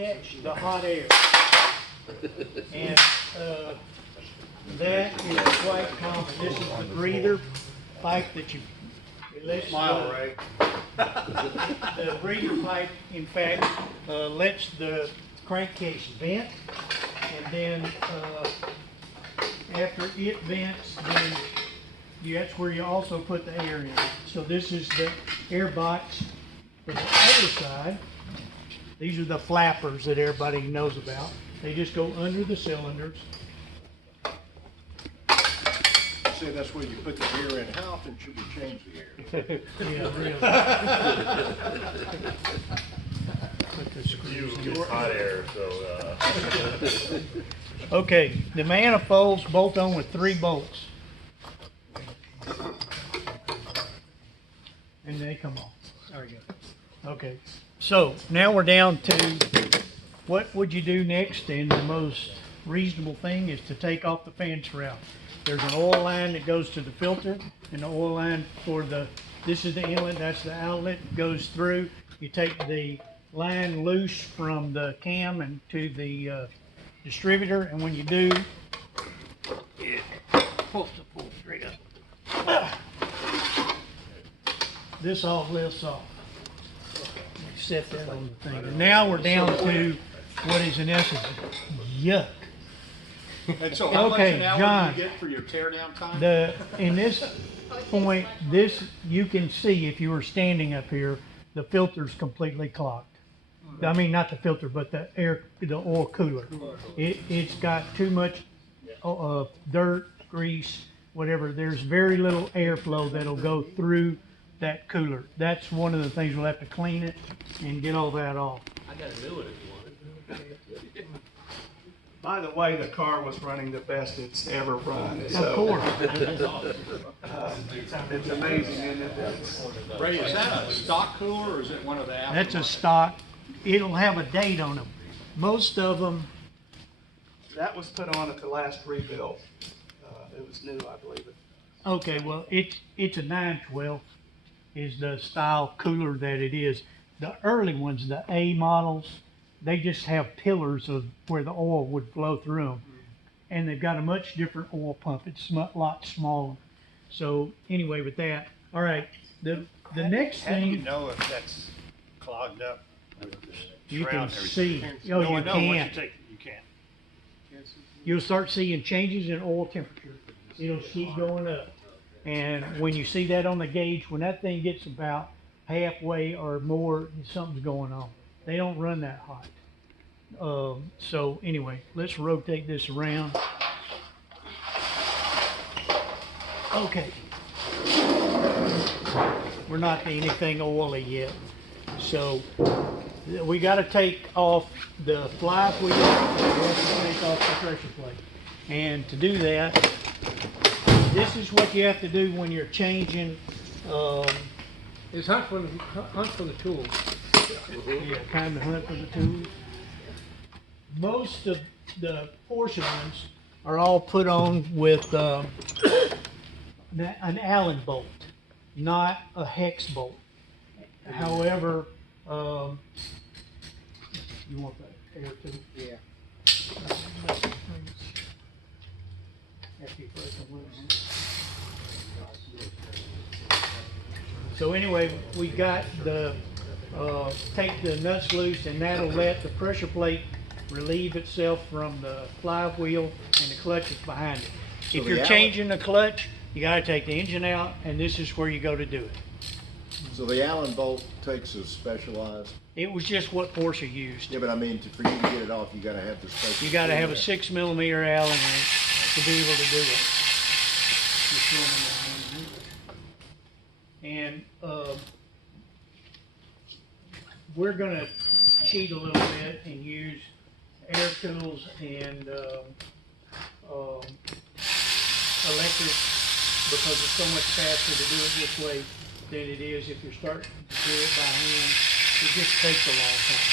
catch the hot air. And that is quite common. This is the breather pipe that you Smile, Ray. The breather pipe, in fact, lets the crankcase vent, and then after it vents, then that's where you also put the air in. So this is the air box for the other side. These are the flappers that everybody knows about. They just go under the cylinders. Say that's where you put the air in. How often should we change the air? Yeah, really. Put the screws in. It's hot air, so Okay, the manifolds bolt on with 3 bolts. And they come off. There we go. Okay, so now we're down to what would you do next, and the most reasonable thing is to take off the fan shroud. There's an oil line that goes to the filter, and the oil line for this is the inlet, that's the outlet, goes through. You take the line loose from the cam and to the distributor, and when you do, it supposed to pull straight up. This all lifts off. Set that on the thing. And now we're down to what is in essence yuck. And so how much an hour John, do you get for your teardown time? In this point, you can see if you were standing up here, the filter's completely clogged. I mean, not the filter, but the oil cooler. It's got too much dirt, grease, whatever. There's very little airflow that'll go through that cooler. That's one of the things. We'll have to clean it and get all that off. I got a new one if you want it. By the way, the car was running the best it's ever run. Of So, course. it's amazing, isn't it? Ray, is that a stock cooler or is it one of the aftermarket? That's a stock. It'll have a date on them. Most of them, That was put on at the last rebuild. It was new, I believe it. okay, well, it's a 912 is the style cooler that it is. The early ones, the A models, they just have pillars of where the oil would flow through them. And they've got a much different oil pump. It's a lot smaller. So anyway, with that, all right, the next How do you thing know if that's clogged up? you Shroud can and see, everything? oh, No, I you know, once can't. you take, you can't. You'll start seeing changes in oil temperature. It'll keep going up. And when you see that on the gauge, when that thing gets about halfway or more, something's going on. They don't run that hot. So anyway, let's rotate this around. Okay. We're not to anything oily yet. So we got to take off the flywheel. We have to take off the pressure plate. And to do that, this is what you have to do when you're changing. It's hunt for the tools. Yeah, kind of hunt for the tools. Most of the Porsche ones are all put on with an Allen bolt, not a hex bolt. However, you want that air too? Yeah. After you break them loose. So anyway, we got take the nuts loose, and that'll let the pressure plate relieve itself from the flywheel, and the clutch is behind it. If you're changing the clutch, you gotta take the engine out, and this is where you go to do it. So the Allen bolt takes a specialized, It was just what Porsche used. yeah, but I mean, for you to get it off, you gotta have the special. You gotta have a 6mm Allen wrench to be able to do it. And we're gonna cheat a little bit and use air tools and electric, because it's so much faster to do it this way than it is if you're starting to do it by hand. It just takes a long time.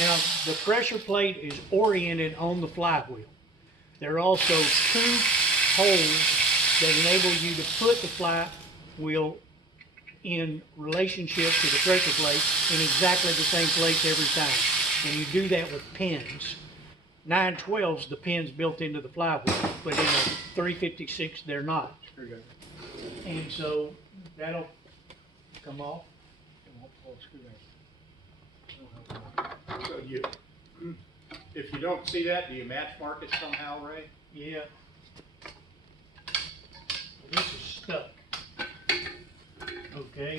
Now, the pressure plate is oriented on the flywheel. There are also two holes that enable you to put the flywheel in relationship to the pressure plate in exactly the same place every time. And you do that with pins. 912s, the pins built into the flywheel, but in a 356, they're not. And so that'll come off. So you, if you don't see that, do you match mark it somehow, Ray? Yeah. This is stuck. Okay,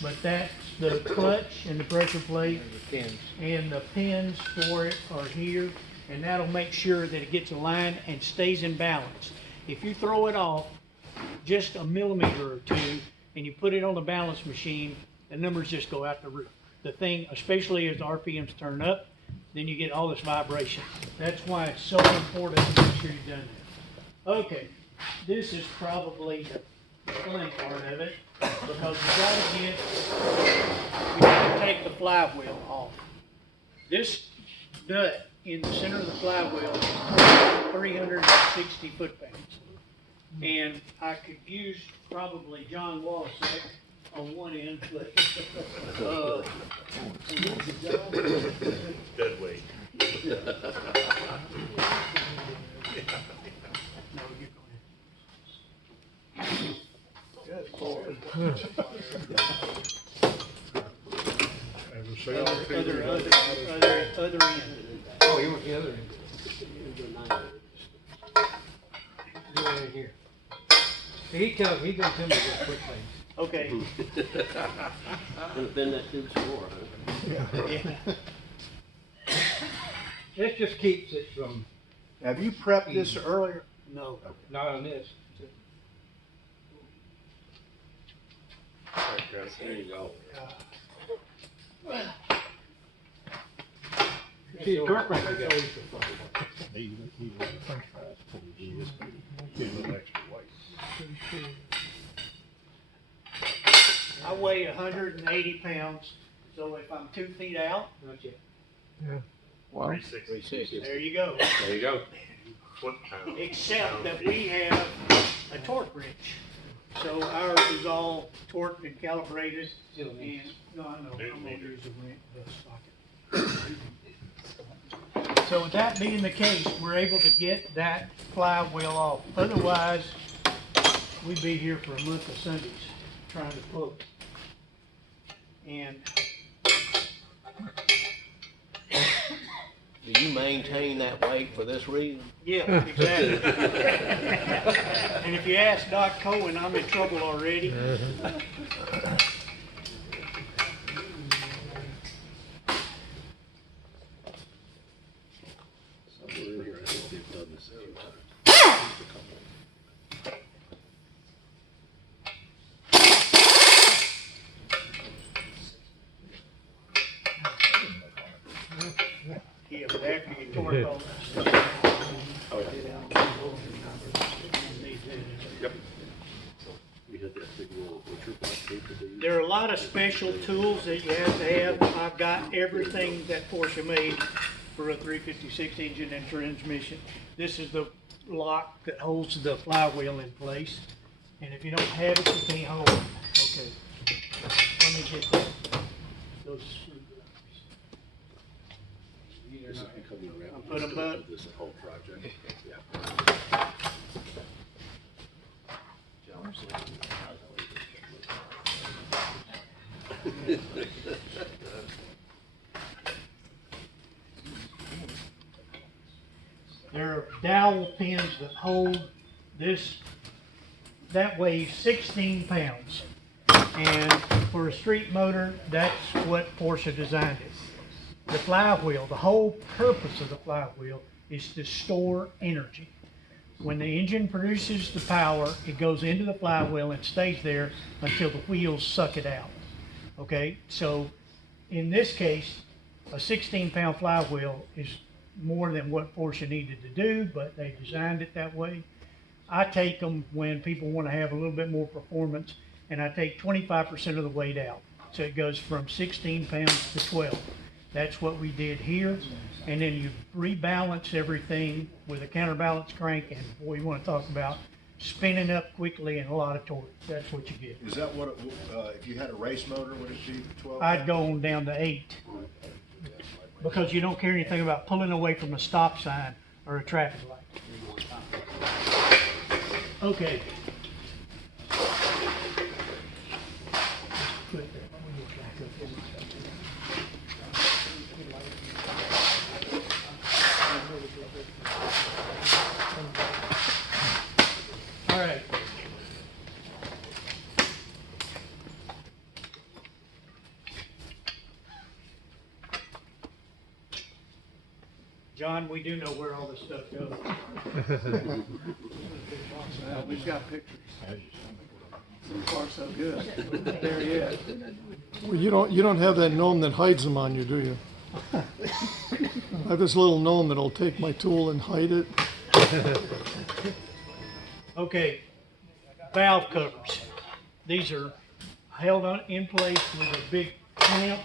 but that's the clutch and the pressure plate, Pins. and the pins for it are here, and that'll make sure that it gets aligned and stays in balance. If you throw it off just a millimeter or two, and you put it on the balance machine, the numbers just go out the roof. The thing, especially as the RPMs turn up, then you get all this vibration. That's why it's so important to make sure you've done that. Okay, this is probably the fun part of it, because you gotta take the flywheel off. This nut in the center of the flywheel is 360 foot-pounds. And I could use probably John Wallace on one end, but, Dead weight. no, you're going other end. Oh, you want the other end? Do it right here. He gonna tell me to put things. Okay, Gonna bend that tube some more, huh? yeah. This just keeps it from, Have you prepped this earlier? No. not on this. There you go. See, the torque wrench is always I weigh 180 pounds, so if I'm 2 feet out, not yet. 360. there you go. There you go. Foot-pound. Except that we have a torque wrench. So ours is all torqued and calibrated. Still And, needs. no, I know, I'm gonna use the socket. So with that being the case, we're able to get that flywheel off. Otherwise, we'd be here for a month of Sundays trying to pull it. And Do you maintain that weight for this reason? yeah, exactly. And if you ask Doc Cohen, I'm in trouble already. Yeah, but after you torque all that stuff. There are a lot of special tools that you have to have. I've got everything that Porsche made for a 356 engine and transmission. This is the lock that holds the flywheel in place. And if you don't have it, you can't hold it. Okay. Let me get that. Those screwdrivers. I'll put them up. This whole project. There are dowel pins that hold this, that weighs 16 pounds. And for a street motor, that's what Porsche designed it. The flywheel, the whole purpose of the flywheel is to store energy. When the engine produces the power, it goes into the flywheel and stays there until the wheels suck it out. Okay, so in this case, a 16-pound flywheel is more than what Porsche needed to do, but they designed it that way. I take them when people want to have a little bit more performance, and I take 25% of the weight out. So it goes from 16 pounds to 12. That's what we did here. And then you rebalance everything with a counterbalance crank, and boy, you want to talk about spinning up quickly and a lot of torque. That's what you get. Is that what, if you had a race motor, would it be 12? I'd go on down to 8 because you don't care anything about pulling away from a stop sign or a traffic light. Okay. All right. John, we do know where all this stuff goes. Well, we've got pictures. So far, so good. There he is. Well, you don't have that gnome that hides them on you, do you? I have this little gnome that'll take my tool and hide it. Okay, valve covers. These are held on in place with a big clamp.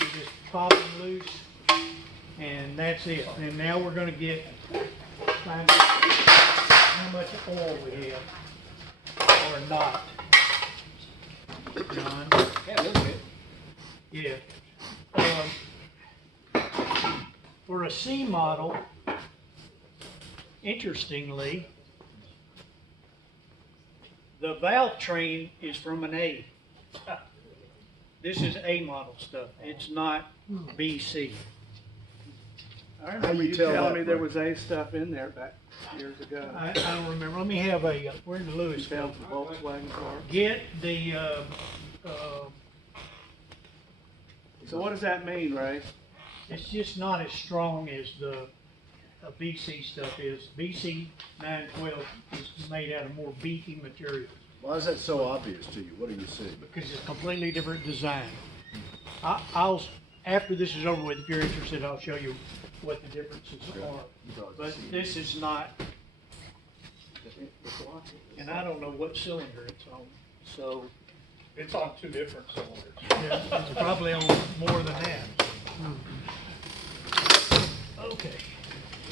You just pop them loose, and that's it. And now we're going to find out how much oil we have or not. John? Yeah, a little bit. Yeah. For a C model, interestingly, the valve train is from an A. This is A model stuff. It's not BC. I remember you you tell telling that, me there Mike? was A stuff in there back years ago. I don't remember. Let me have a, where's the You Lewis found go? the Volkswagen car. Get the, So what does that mean, Ray? it's just not as strong as the BC stuff is. BC 912 is made out of more beefy material. Why is that so obvious to you? What do you see? Because it's a completely different design. I'll, after this is over with, if you're interested, I'll show you what the differences are. But this is not, and I don't know what cylinder it's on, so It's on 2 different cylinders. yeah, it's probably on more than that. Okay.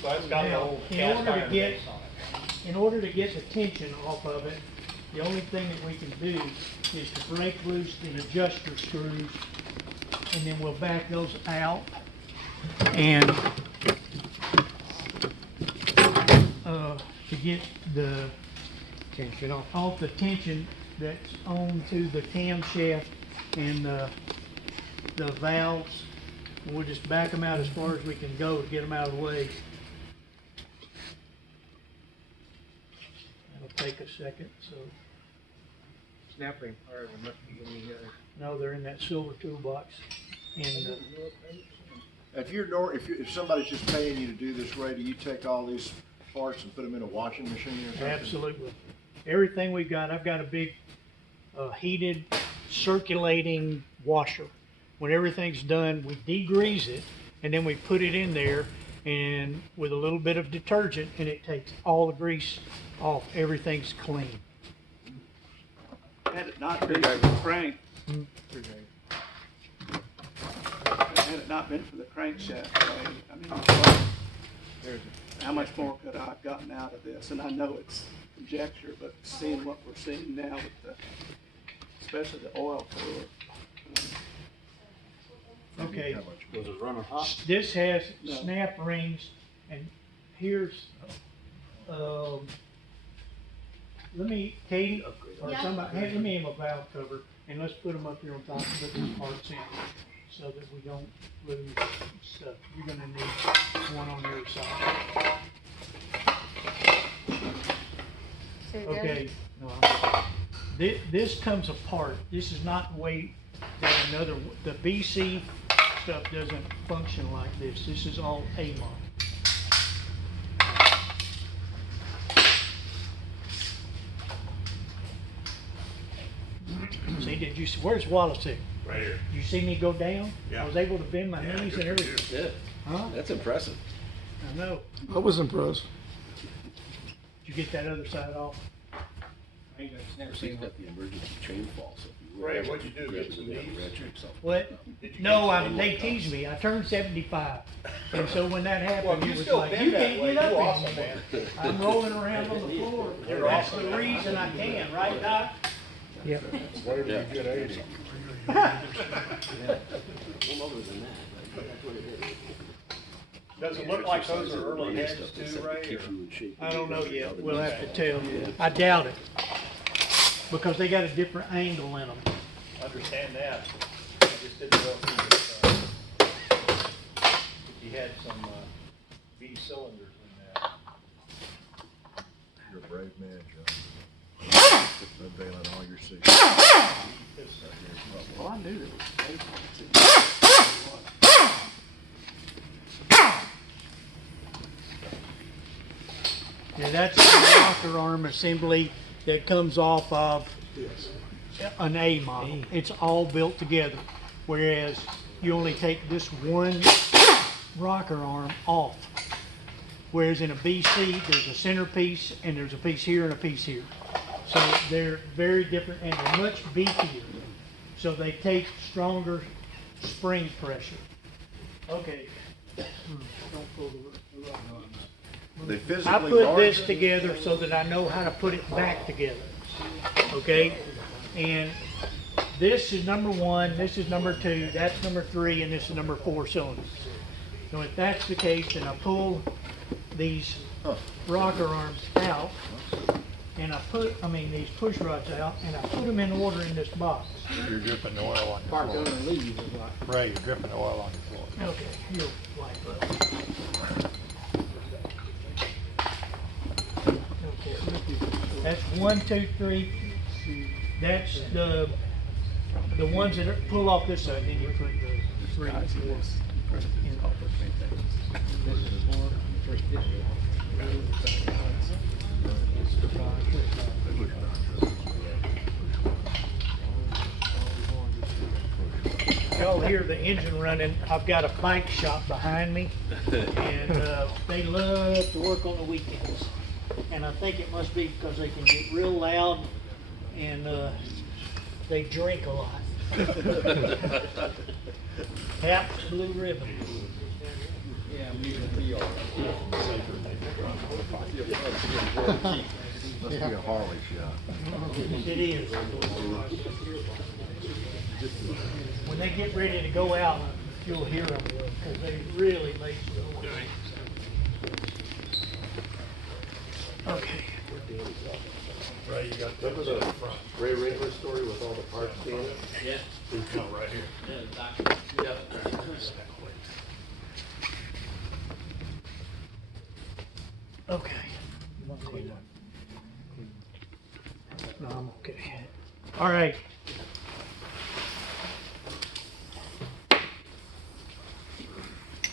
So it's got the Now, old in cast order to iron get- base on it. In order to get the tension off of it, the only thing that we can do is to break loose the adjuster screws, and then we'll back those out. And to get the Tension off. off the tension that's on to the camshaft and the valves, we'll just back them out as far as we can go to get them out of the way. It'll take a second, so. Snap ring, or it must be in the other. No, they're in that silver toolbox. And If somebody's just paying you to do this, Ray, do you take all these parts and put them in a washing machine or something? absolutely, everything we've got, I've got a big heated circulating washer. When everything's done, we degrease it, and then we put it in there, and with a little bit of detergent, and it takes all the grease off. Everything's clean. Had it not been for the crank, had it not been for the crankshaft, Ray, I mean, how much more could I have gotten out of this? And I know it's conjecture, but seeing what we're seeing now with the, especially the oil fluid. Okay, How much? Was it running hot? this has No. snap rings, and here's, let me, Katie, or somebody, hey, let me have a valve cover, and let's put them up here on top and put these parts in, so that we don't lose stuff. You're gonna need one on your side. Okay. This comes apart. This is not the way that another, the BC stuff doesn't function like this. This is all A model. See, did you, where's Wallace at? Right here. You see me go down? Yeah. I was able to bend my Yeah, knees good and for you. everything. Yeah, Huh? that's impressive. I know. I was impressed. Did you get that other side off? He's got the emergency chain fall, so if you. Ray, what'd you do, grab get it some in the knees? red check, so- What? Did you No, get they teased me. I turned 75. And so when that Well, happened, if you it was still like, bend you that can't way, get up you're awesome, anymore. man. I'm rolling around on the floor. That's the reason I can, right, Doc? Yep. Where did you get 80? Well, other than that, that's what it is. Does it look like those are early heads Stuff too, that's to Ray? keep or- you in shape. I don't know yet. We'll have to Yeah. tell. I doubt it. Because they got a different angle in them. Understand that. I just didn't know if you had some, V cylinders in that. You're a brave man, John. Unveiling all your secrets. Well, I knew it was. Yeah, that's the rocker arm assembly that comes off of an A model. It's all built together, whereas you only take this one rocker arm off. Whereas in a BC, there's a centerpiece and there's a piece here and a piece here. So they're very different and they're much beefier. So they take stronger spring pressure. Okay. Don't pull the rocker arms. They I physically put large? this together so that I know how to put it back together, okay? And this is number 1, this is number 2, that's number 3, and this is number 4 cylinders. So if that's the case, then I pull these rocker arms out, and these push rods out, and I put them in order in this box. You're dripping oil on your Parked floor. under leaves is like. Ray, you're dripping oil on your floor. Okay, you're like, okay. That's 1, 2, 3. That's the ones that pull off this side, then you put the 3 and 4 in. Y'all hear the engine running. I've got a bike shop behind me, and they love to work on the weekends. And I think it must be because they can get real loud and they drink a lot. Taps Blue Ribbon. Must be a Harley shop. It is. When they get ready to go out, you'll hear them because they really make some noise. Okay. Ray, you got, remember the Ray Wrinkler story with all the parts being? Yeah. No, right here. Yeah, doctor. Yeah. Okay. No, I'm okay. All right.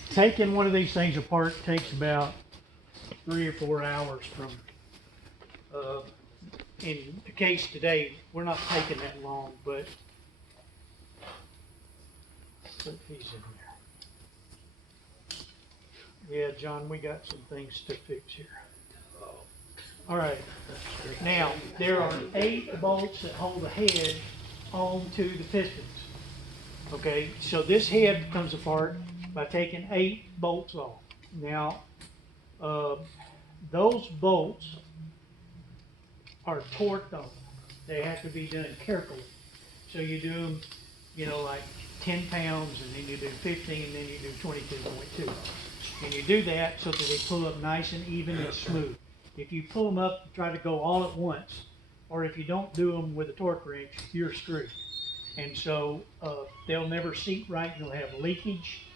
Taking one of these things apart takes about 3 or 4 hours from, in the case today, we're not taking that long, but put these in there. Yeah, John, we got some things to fix here. All right. Now, there are 8 bolts that hold the head onto the pistons. Okay, so this head comes apart by taking 8 bolts off. Now, those bolts are torqued off. They have to be done carefully. So you do them, like 10 pounds, and then you do 15, and then you do 22.2. And you do that so that they pull up nice and even and smooth. If you pull them up, try to go all at once, or if you don't do them with a torque wrench, you're screwed. And so they'll never seat right, you'll have leakage,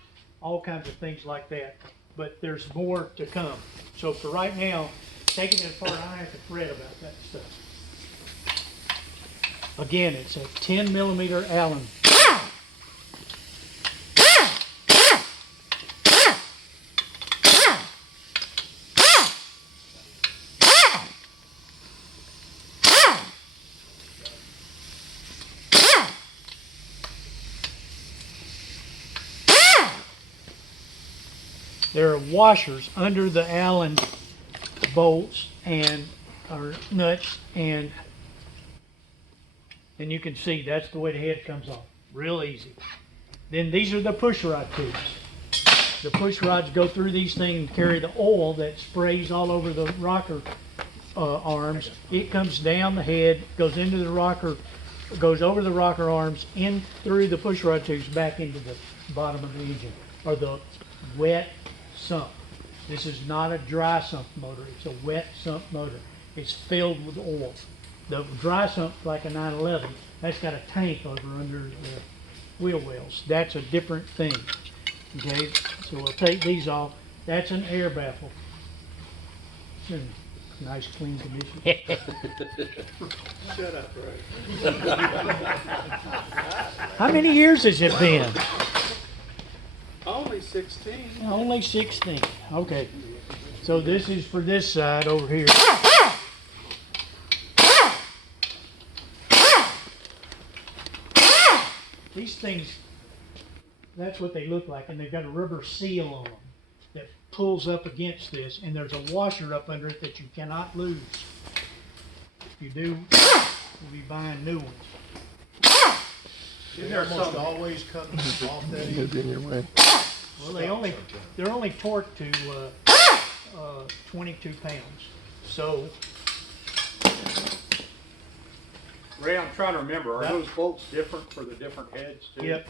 all kinds of things like that. But there's more to come. So for right now, taking it apart, I have to fret about that stuff. Again, it's a 10 millimeter Allen. There are washers under the Allen bolts and or nuts, and And you can see that's the way the head comes off, real easy. Then these are the push rod tubes. The push rods go through these things and carry the oil that sprays all over the rocker arms. It comes down the head, goes into the rocker, goes over the rocker arms, in through the push rod tubes back into the bottom of the engine, or the wet sump. This is not a dry sump motor, it's a wet sump motor. It's filled with oil. The dry sump, like a 911, that's got a tank over under the wheel wells. That's a different thing. Okay, so we'll take these off. That's an air baffle. It's in nice, clean condition. Shut up, Ray. How many years has it been? Only 16. Only 16. Okay. So this is for this side over here. These things, that's what they look like, and they've got a rubber seal on them that pulls up against this, and there's a washer up under it that you cannot lose. If you do, you'll be buying new ones. It almost always comes off that end. It'd be in your way. Well, they're only torqued to 22 pounds. So Ray, I'm trying to remember, are those bolts different for the different heads too? yep.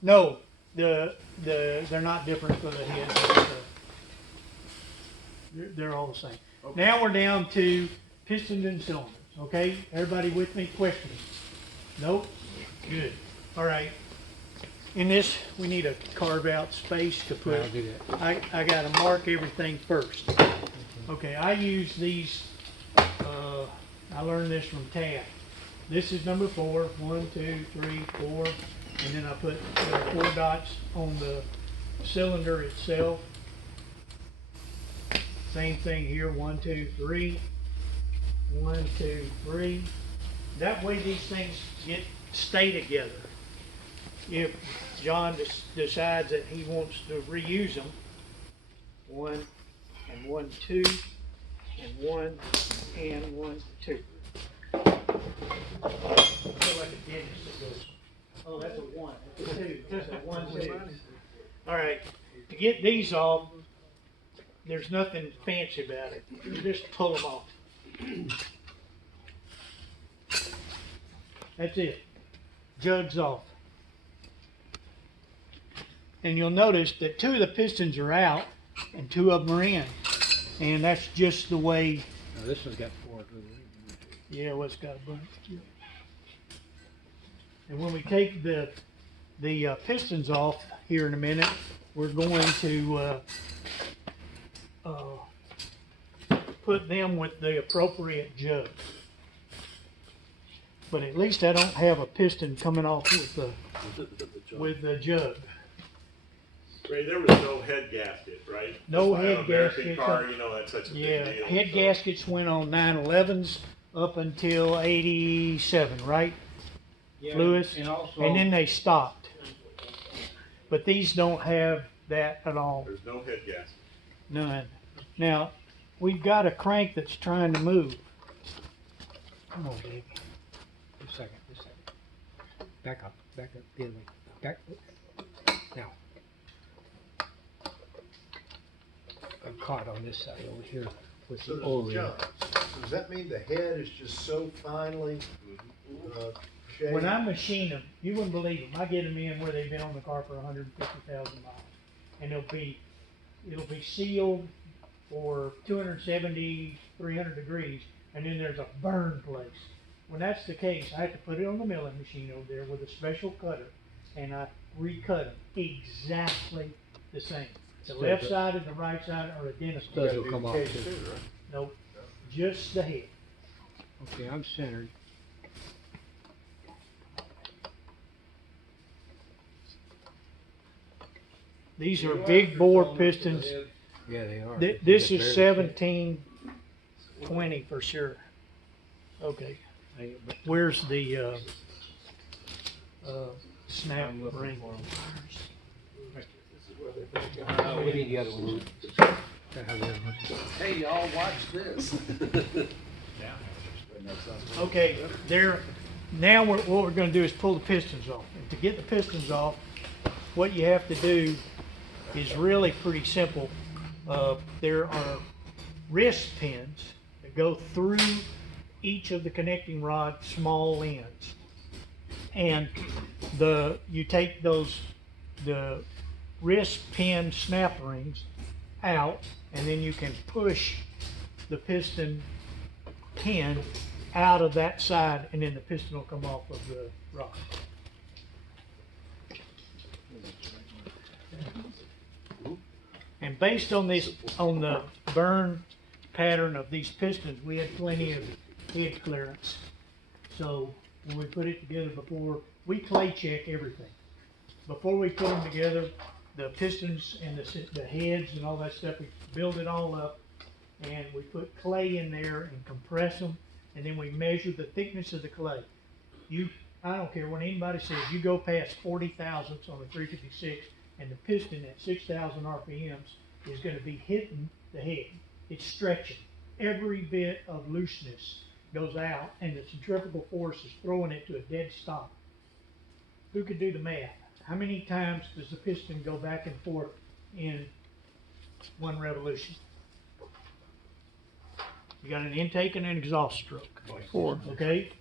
No, they're not different for the heads. They're all the same. Okay. Now we're down to pistons and cylinders. Okay, everybody with me? Questions? Nope. Good. All right. In this, we need to carve out space to put. I'll do that. I got to mark everything first. Okay, I use these. I learned this from Tad. This is number 4. 1, 2, 3, 4, and then I put 4 dots on the cylinder itself. Same thing here. 1, 2, 3. 1, 2, 3. That way these things stay together. If John decides that he wants to reuse them, 1 and 1, 2, and 1 and 1, 2. I feel like a dentist that goes, oh, that's a 1, that's a 2, that's a 1, 2. All right, to get these off, there's nothing fancy about it. You just pull them off. That's it. Jugs off. And you'll notice that 2 of the pistons are out and 2 of them are in. And that's just the way. Now, this one's got 4. Yeah, well, it's got a bunch. Yeah. And when we take the pistons off here in a minute, we're going to put them with the appropriate jug. But at least I don't have a piston coming off with the jug. Ray, there was no head gasket, right? No That's why head an American gasket. car, you know, that's such a big Yeah, deal. head so. gaskets went on 911s up until 87, right, Lewis? And also, And then they stopped. But these don't have that at all, There's no head gasket. none. Now, we've got a crank that's trying to move. Come on, baby. just a second. Back up, the other way. Back, now. I'm caught on this side over here with So the does O-ring. John, so does that mean the head is just so finely shaped? When I machine them, you wouldn't believe them. I get them in where they've been on the car for 150,000 miles. And it'll be sealed for 270, 300 degrees, and then there's a burn place. When that's the case, I have to put it on the milling machine over there with a special cutter, and I recut them exactly the same. The left side and the right side are identical. Studs will come off Case too. too, right? Nope, just the head. Okay, I'm centered. These are big bore pistons. Yeah, they are. This They're is very 1720 for sure. Okay, thick. But where's the snap I'm looking ring? for 'em. We need the other one. Hey, y'all, watch this. Okay, now what we're gonna do is pull the pistons off. And to get the pistons off, what you have to do is really pretty simple. There are wrist pins that go through each of the connecting rod small ends. And you take the wrist pin snap rings out, and then you can push the piston pin out of that side, and then the piston will come off of the rod. And based on the burn pattern of these pistons, we had plenty of head clearance. So when we put it together before, we clay check everything. Before we put them together, the pistons and the heads and all that stuff, we build it all up, and we put clay in there and compress them, and then we measure the thickness of the clay. I don't care when anybody says you go past 40 thousandths on a 356, and the piston at 6,000 RPMs is going to be hitting the head. It's stretching. Every bit of looseness goes out, and the centrifugal force is throwing it to a dead stop. Who could do the math? How many times does the piston go back and forth in one revolution? You got an intake and an exhaust stroke. 4. Okay?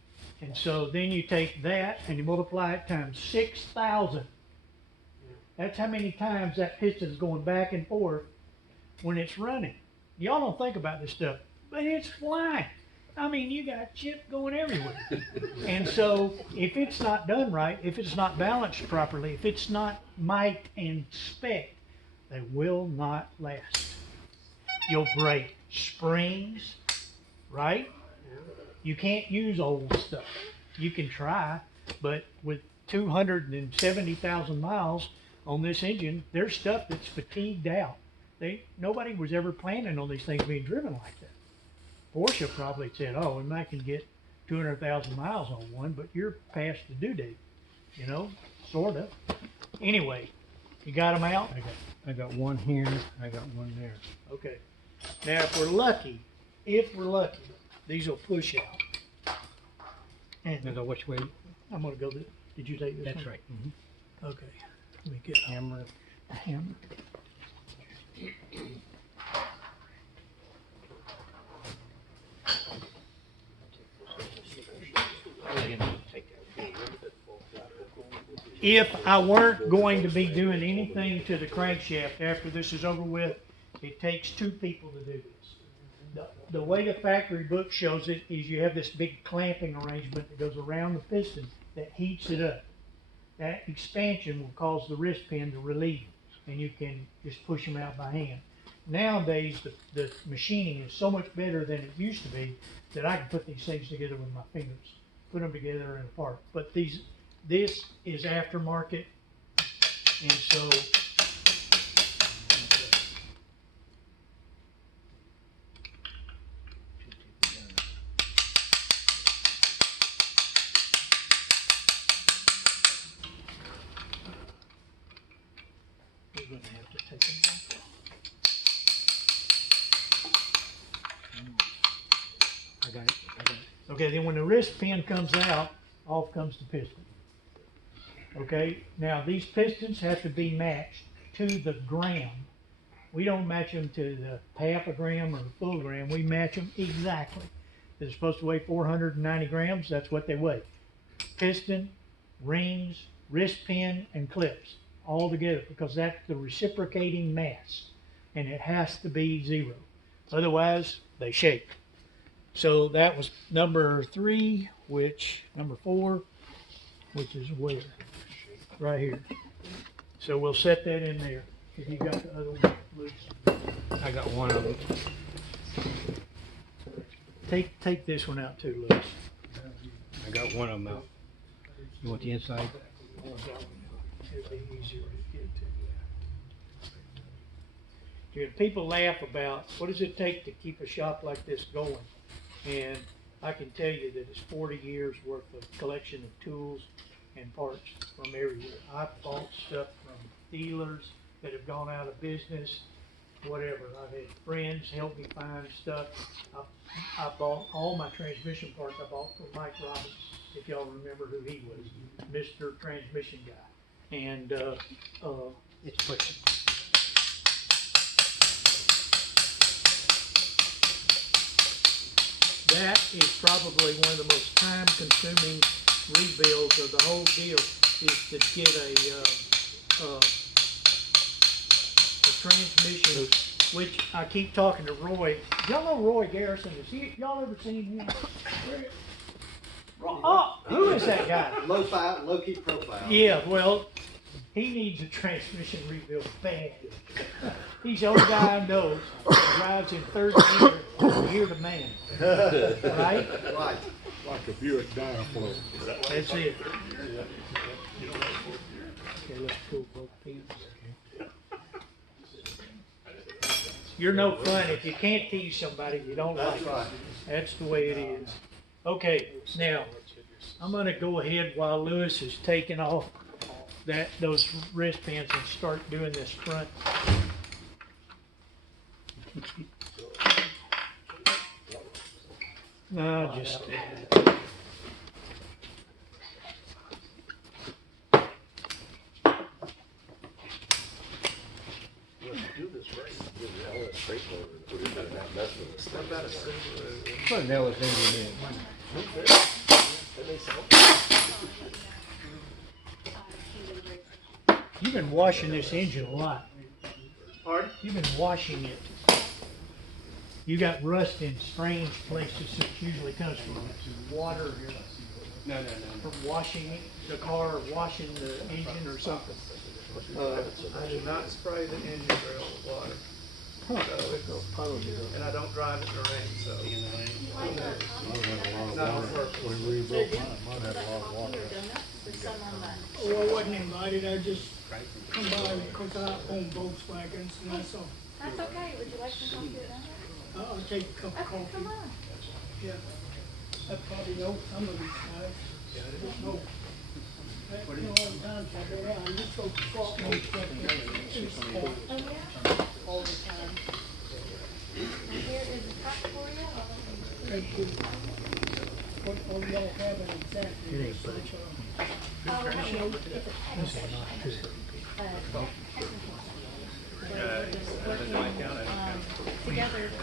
And so then you take that and you multiply it times 6,000. That's how many times that piston is going back and forth when it's running. Y'all don't think about this stuff, but it's flying. I mean, you got chip going everywhere. And so if it's not done right, if it's not balanced properly, if it's not mic'd and spec, they will not last. You'll break springs, right? You can't use old stuff. You can try, but with 270,000 miles on this engine, there's stuff that's fatigued out. Nobody was ever planning on these things being driven like that. Porsche probably said, oh, we might can get 200,000 miles on one, but you're past the due date, you know, sort of. Anyway, you got them out? I got one here, I got one there. Okay. Now, if we're lucky, these will push out. Now And go which way? I'm gonna go this. Did you take this one? That's right. Okay. Let me get Hammer. a hammer. If I weren't going to be doing anything to the crankshaft after this is over with, it takes 2 people to do this. The way the factory book shows it is you have this big clamping arrangement that goes around the piston that heats it up. That expansion will cause the wrist pin to relieve, and you can just push them out by hand. Nowadays, the machining is so much better than it used to be that I can put these things together with my fingers, put them together and apart. But this is aftermarket, and so we're going to have to take them back. I got it. Okay, then when the wrist pin comes out, off comes the piston. Okay, now these pistons have to be matched to the gram. We don't match them to the half a gram or a full gram. We match them exactly. They're supposed to weigh 490 grams. That's what they weigh. Piston, rings, wrist pin, and clips all together, because that's the reciprocating mass, and it has to be 0. Otherwise, they shake. So that was number 3, number 4, which is where? Right here. So we'll set that in there. If you got the other one loose. I got one of them. Take this one out too, Louis. I got one of them out. You want the inside? It'll be easier to get to. Yeah, people laugh about what does it take to keep a shop like this going, and I can tell you that it's 40 years worth of collection of tools and parts from everywhere. I've bought stuff from dealers that have gone out of business, whatever. I've had friends help me find stuff. I bought all my transmission parts I bought from Mike Robbins. if y'all remember who he was, Mr. Transmission Guy. And, It's pushing. that is probably one of the most time-consuming rebuilds of the whole deal, is to get a transmission, which I keep talking to Roy. Y'all know Roy Garrison? Y'all ever seen him? Oh, who is that guy? Low key profile. Yeah, well, he needs a transmission rebuild bad. He's the only guy I know that drives in third gear from here to man. Right? Right. Like a Buick Diaflow. That's it. Okay, let's pull both pins. You're no fun if you can't tease somebody you don't like. That's right. That's the way it is. Okay, now, I'm gonna go ahead while Lewis is taking off those wristbands and start doing this front. No, just. Put an Ellis engine in. You've been washing this engine a lot. Pardon? You've been washing it. You got rust in strange places that usually comes from water, No. from washing the car, or washing the engine or something. I do not spray the engine grill with water. And I don't drive it in the rain, so. Not on purpose. When we rebuilt mine, mine had a lot of water. Oh, I wasn't invited, I just come by because I own Volkswagens and that's all. That's okay. Would you like some coffee or donut? I'll take a cup of Okay, coffee. come on. Yeah. I probably know some of these guys. I don't know. You know, all the times I've been around, you so fuck me, Oh, yeah? all the time. And here is a cup for you. Thank you. What y'all having exactly? It ain't budging. Oh, it's together to take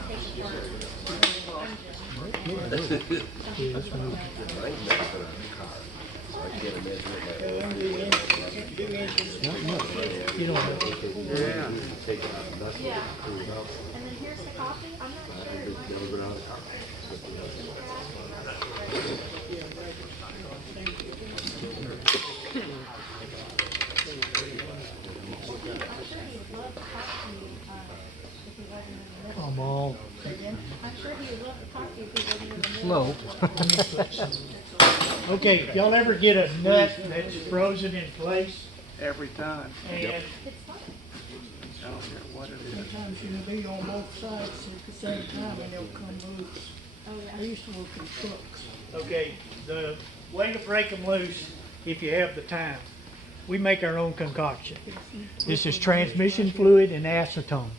You don't know. Yeah. And then here's the coffee. I'm not sure. It might I'm all. I'm sure he would love to talk to you if he wasn't in the middle. Slow. Okay, y'all ever get a nut that's frozen in place? Every time. And It's fine. I don't care what it is. Sometimes you can be on both sides at the same time and they'll come loose. Oh, I yeah. used to work in trucks. okay, the way to break them loose, if you have the time, we make our own concoction. This is transmission fluid and acetone.